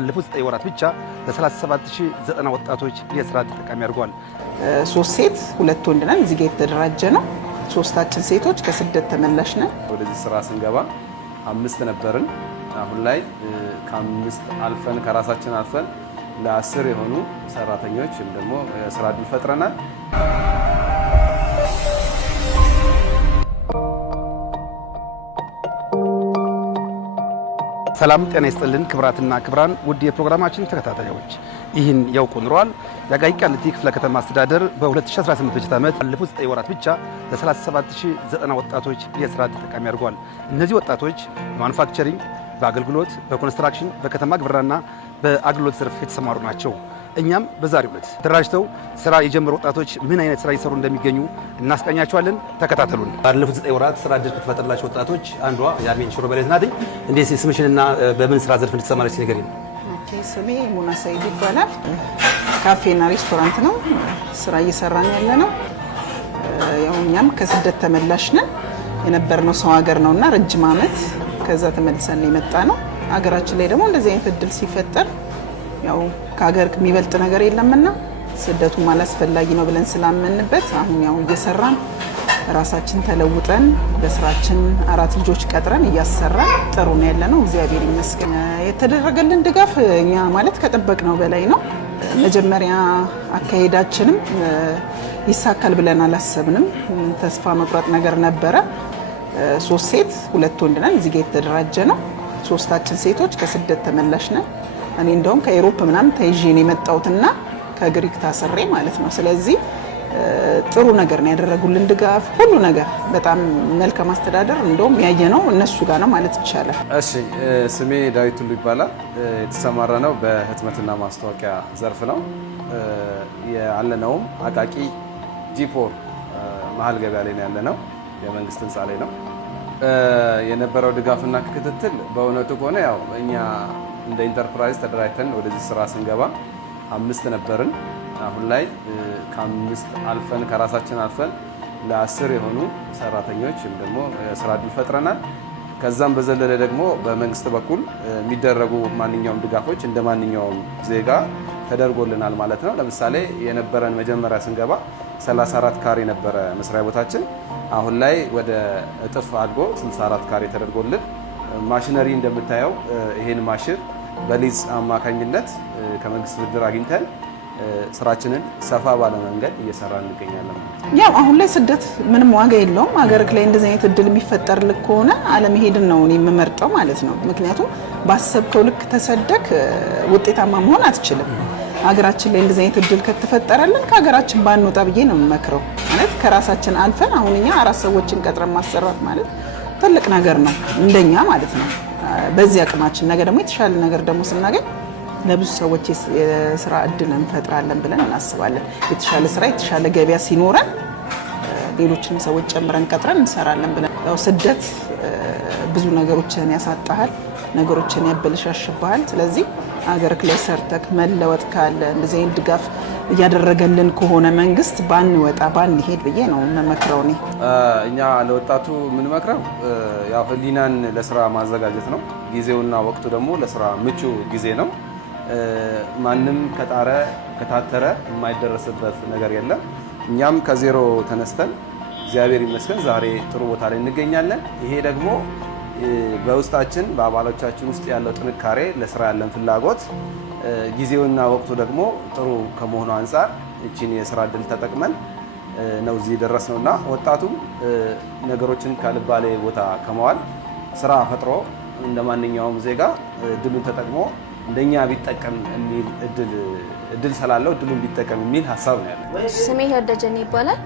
ባለፉት 9 ወራት ብቻ ለ37090 ወጣቶች የስራ ዕድል ተጠቃሚ አድርጓል። 3 ሴት 2 ወንድ ነን። እዚህ ጋር የተደራጀ ነው። 3ታችን ሴቶች ከስደት ተመላሽ ነን። ወደዚህ ስራ ስንገባ 5 ነበርን። አሁን ላይ ከ5 አልፈን ከራሳችን አልፈን ለ10 የሆኑ ሰራተኞች ወይም ደግሞ የስራ ዕድል ፈጥረናል። ሰላም ጤና ይስጥልን ክብራትና ክብራን ውድ የፕሮግራማችን ተከታታዮች፣ ይህን ያውቁ ኑሯል። የአቃቂ ቃሊቲ ክፍለ ከተማ አስተዳደር በ2018 በጀት ዓመት ባለፉት 9 ወራት ብቻ ለ37090 ወጣቶች የስራ ዕድል ተጠቃሚ አድርጓል። እነዚህ ወጣቶች በማኑፋክቸሪንግ፣ በአገልግሎት፣ በኮንስትራክሽን፣ በከተማ ግብርና በአገልግሎት ዘርፍ የተሰማሩ ናቸው። እኛም በዛሬው ዕለት ተደራጅተው ስራ የጀመሩ ወጣቶች ምን አይነት ስራ እየሰሩ እንደሚገኙ እናስቃኛቸዋለን። ተከታተሉን። ባለፉት 9 ወራት ስራ ዕድል ከተፈጠረላቸው ወጣቶች አንዷ ያርሜን ሽሮበሌት ናት። እንዴት ስምሽንና በምን ስራ ዘርፍ እንድትሰማረች ንገሪኝ። ኦኬ፣ ስሜ ሙና ሰይድ ይባላል። ካፌና ሬስቶራንት ነው ስራ እየሰራን ያለ ነው። ያው እኛም ከስደት ተመላሽ ነን። የነበርነው ሰው ሀገር ነውና ረጅም ዓመት ከዛ ተመልሰን የመጣ ነው። ሀገራችን ላይ ደግሞ እንደዚህ አይነት እድል ሲፈጠር ያው ከሀገር የሚበልጥ ነገር የለምና ስደቱ አላስፈላጊ ነው ብለን ስላመንበት አሁን ያው እየሰራን ራሳችን ተለውጠን በስራችን 4 ልጆች ቀጥረን እያሰራን ጥሩ ነው ያለነው። እግዚአብሔር ይመስገን። የተደረገልን ድጋፍ እኛ ማለት ከጠበቅነው በላይ ነው። መጀመሪያ አካሄዳችንም ይሳካል ብለን አላሰብንም። ተስፋ መቁረጥ ነገር ነበረ። 3 ሴት 2 ወንድ ነን። እዚህ ጋር የተደራጀ ነው። 3ታችን ሴቶች ከስደት ተመላሽ ነን። እኔ እንደውም ከአውሮፓ ምናምን ተይዤ ነው የመጣሁትና ከግሪክ ታሰሬ ማለት ነው። ስለዚህ ጥሩ ነገር ነው ያደረጉልን ድጋፍ፣ ሁሉ ነገር በጣም መልካም አስተዳደር እንደውም ያየነው እነሱ ጋር ነው ማለት ይቻላል። እሺ፣ ስሜ ዳዊት ሁሉ ይባላል። የተሰማራ ነው በህትመትና ማስታወቂያ ዘርፍ ነው ያለነውም አቃቂ G4 መሀል ገበያ ላይ ነው ያለነው። የመንግስት ህንፃ ላይ ነው የነበረው ድጋፍና ክትትል። በእውነቱ ከሆነ ያው እኛ እንደ ኢንተርፕራይዝ ተደራጅተን ወደዚህ ስራ ስንገባ 5 ነበርን። አሁን ላይ ከ5 አልፈን ከራሳችን አልፈን ለ10 የሆኑ ሰራተኞች ወይም ደግሞ የስራ ዕድል ፈጥረናል። ከዛም በዘለለ ደግሞ በመንግስት በኩል የሚደረጉ ማንኛውም ድጋፎች እንደ ማንኛውም ዜጋ ተደርጎልናል ማለት ነው። ለምሳሌ የነበረን መጀመሪያ ስንገባ 34 ካሬ ነበረ መስሪያ ቦታችን። አሁን ላይ ወደ እጥፍ አድጎ 64 ካሬ ተደርጎልን ማሽነሪ እንደምታየው ይሄን ማሽን በሊዝ አማካኝነት ከመንግስት ብድር አግኝተን ስራችንን ሰፋ ባለ መንገድ እየሰራን እንገኛለን። ያው አሁን ላይ ስደት ምንም ዋጋ የለውም። ሀገርክ ላይ እንደዚህ አይነት እድል የሚፈጠርልክ ከሆነ አለመሄድን ነው እኔ የምመርጠው ማለት ነው። ምክንያቱም ባሰብከው ልክ ተሰደክ ውጤታማ መሆን አትችልም። ሀገራችን ላይ እንደዚህ አይነት እድል ከተፈጠረልን ከሀገራችን ባንወጣ ብዬ ነው የምመክረው። ማለት ከራሳችን አልፈን አሁን እኛ 4 ሰዎችን ቀጥረን ማሰራት ማለት ትልቅ ነገር ነው እንደኛ ማለት ነው። በዚህ አቅማችን ነገ ደግሞ የተሻለ ነገር ደግሞ ስናገኝ ለብዙ ሰዎች የስራ ዕድል እንፈጥራለን ብለን እናስባለን። የተሻለ ስራ የተሻለ ገበያ ሲኖረን ሌሎችንም ሰዎች ጨምረን ቀጥረን እንሰራለን ብለን። ያው ስደት ብዙ ነገሮችን ያሳጣሃል፣ ነገሮችን ያበለሻሽብሃል። ስለዚህ ሀገርክ ላይ ሰርተክ መለወጥ ካለ እንደዚህ አይነት ድጋፍ እያደረገልን ከሆነ መንግስት ባንወጣ ባንሄድ ብዬ ነው የምመክረው። እኛ ለወጣቱ የምንመክረው ያው ህሊናን ለስራ ማዘጋጀት ነው። ጊዜውና ወቅቱ ደግሞ ለስራ ምቹ ጊዜ ነው። ማንም ከጣረ ከታተረ የማይደረስበት ነገር የለም። እኛም ከዜሮ ተነስተን እግዚአብሔር ይመስገን ዛሬ ጥሩ ቦታ ላይ እንገኛለን። ይሄ ደግሞ በውስጣችን በአባሎቻችን ውስጥ ያለው ጥንካሬ፣ ለስራ ያለን ፍላጎት፣ ጊዜውና ወቅቱ ደግሞ ጥሩ ከመሆኑ አንጻር እቺን የስራ ዕድል ተጠቅመን ነው እዚህ ደረስነውና ወጣቱም ነገሮችን ካልባሌ ቦታ ከመዋል ስራ ፈጥሮ እንደማንኛውም ዜጋ እድሉን ተጠቅሞ እንደኛ ቢጠቀም የሚል እድል ስላለው እድሉን ቢጠቀም የሚል ሀሳብ ነው ያለው። ስሜ ህደጀኔ ይባላል።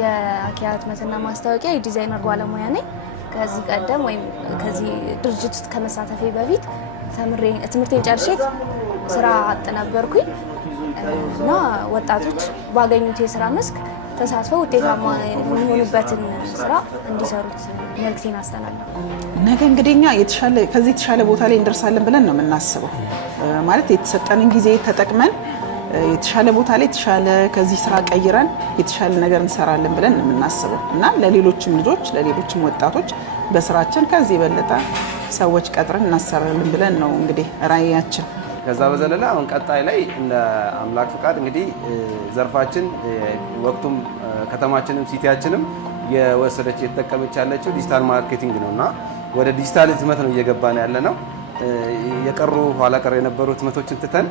የአኪያ ህትመትና ማስታወቂያ የዲዛይነር ባለሙያ ነኝ። ከዚህ ቀደም ወይም ከዚህ ድርጅት ውስጥ ከመሳተፌ በፊት ትምህርቴን ጨርሼ ስራ አጥ ነበርኩኝ እና ወጣቶች ባገኙት የስራ መስክ ተሳትፈው ውጤታማ የሚሆኑበትን ስራ እንዲሰሩት መልእክቴን አስተላልፋለሁ። ነገ እንግዲህ እኛ ከዚህ የተሻለ ቦታ ላይ እንደርሳለን ብለን ነው የምናስበው። ማለት የተሰጠንን ጊዜ ተጠቅመን የተሻለ ቦታ ላይ የተሻለ ከዚህ ስራ ቀይረን የተሻለ ነገር እንሰራለን ብለን ነው የምናስበው እና ለሌሎችም ልጆች ለሌሎችም ወጣቶች በስራችን ከዚህ የበለጠ ሰዎች ቀጥረን እናሰራለን ብለን ነው እንግዲህ ራዕያችን። ከዛ በዘለለ አሁን ቀጣይ ላይ እንደ አምላክ ፍቃድ እንግዲህ ዘርፋችን ወቅቱም ከተማችንም ሲቲያችንም የወሰደች የተጠቀመች ያለችው ዲጂታል ማርኬቲንግ ነውና ወደ ዲጂታል ህትመት ነው እየገባን ያለ ነው። የቀሩ ኋላ ቀር የነበሩ ህትመቶችን ትተን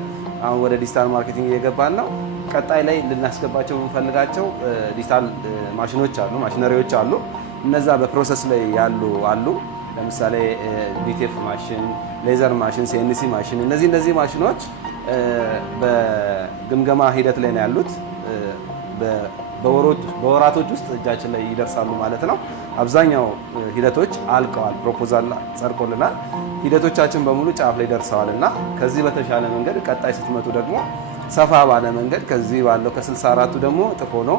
አሁን ወደ ዲጂታል ማርኬቲንግ እየገባን ነው። ቀጣይ ላይ ልናስገባቸው የምንፈልጋቸው ዲጂታል ማሽነሪዎች አሉ። እነዛ በፕሮሰስ ላይ ያሉ አሉ። ለምሳሌ ቢቲኤፍ ማሽን፣ ሌዘር ማሽን፣ ሲኤንሲ ማሽን እነዚህ ማሽኖች በግምገማ ሂደት ላይ ነው ያሉት። በወራቶች ውስጥ እጃችን ላይ ይደርሳሉ ማለት ነው። አብዛኛው ሂደቶች አልቀዋል። ፕሮፖዛል ጸድቆልናል። ሂደቶቻችን በሙሉ ጫፍ ላይ ደርሰዋል እና ከዚህ በተሻለ መንገድ ቀጣይ ስትመጡ ደግሞ ሰፋ ባለ መንገድ ከዚህ ባለው ከ64ቱ ደግሞ እጥፍ ሆኖ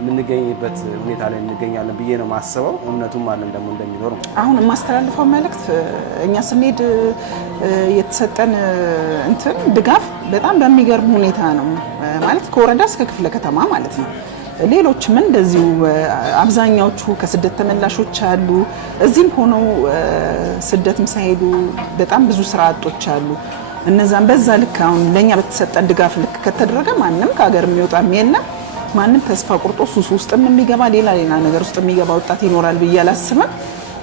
የምንገኝበት ሁኔታ ላይ እንገኛለን ብዬ ነው ማስበው። እምነቱም አለን ደግሞ እንደሚኖር። አሁን የማስተላልፈው መልእክት እኛ ስንሄድ የተሰጠን ድጋፍ በጣም በሚገርም ሁኔታ ነው ማለት ከወረዳ እስከ ክፍለ ከተማ ማለት ነው። ሌሎችም እንደዚሁ አብዛኛዎቹ ከስደት ተመላሾች አሉ። እዚህም ሆነው ስደትም ሳይሄዱ በጣም ብዙ ስራ አጦች አሉ። እነዛም በዛ ልክ አሁን ለኛ በተሰጠን ድጋፍ ልክ ከተደረገ ማንም ከሀገር የሚወጣም የለም። ማንም ተስፋ ቆርጦ ሱስ ውስጥም የሚገባ ሌላ ነገር ውስጥ የሚገባ ወጣት ይኖራል ብዬ አላስብም።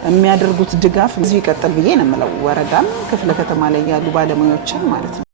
የሚያደርጉት ድጋፍ እዚሁ ይቀጥል ብዬ ነው የምለው። ወረዳም ክፍለ ከተማ ላይ ያሉ ባለሙያዎችን ማለት ነው።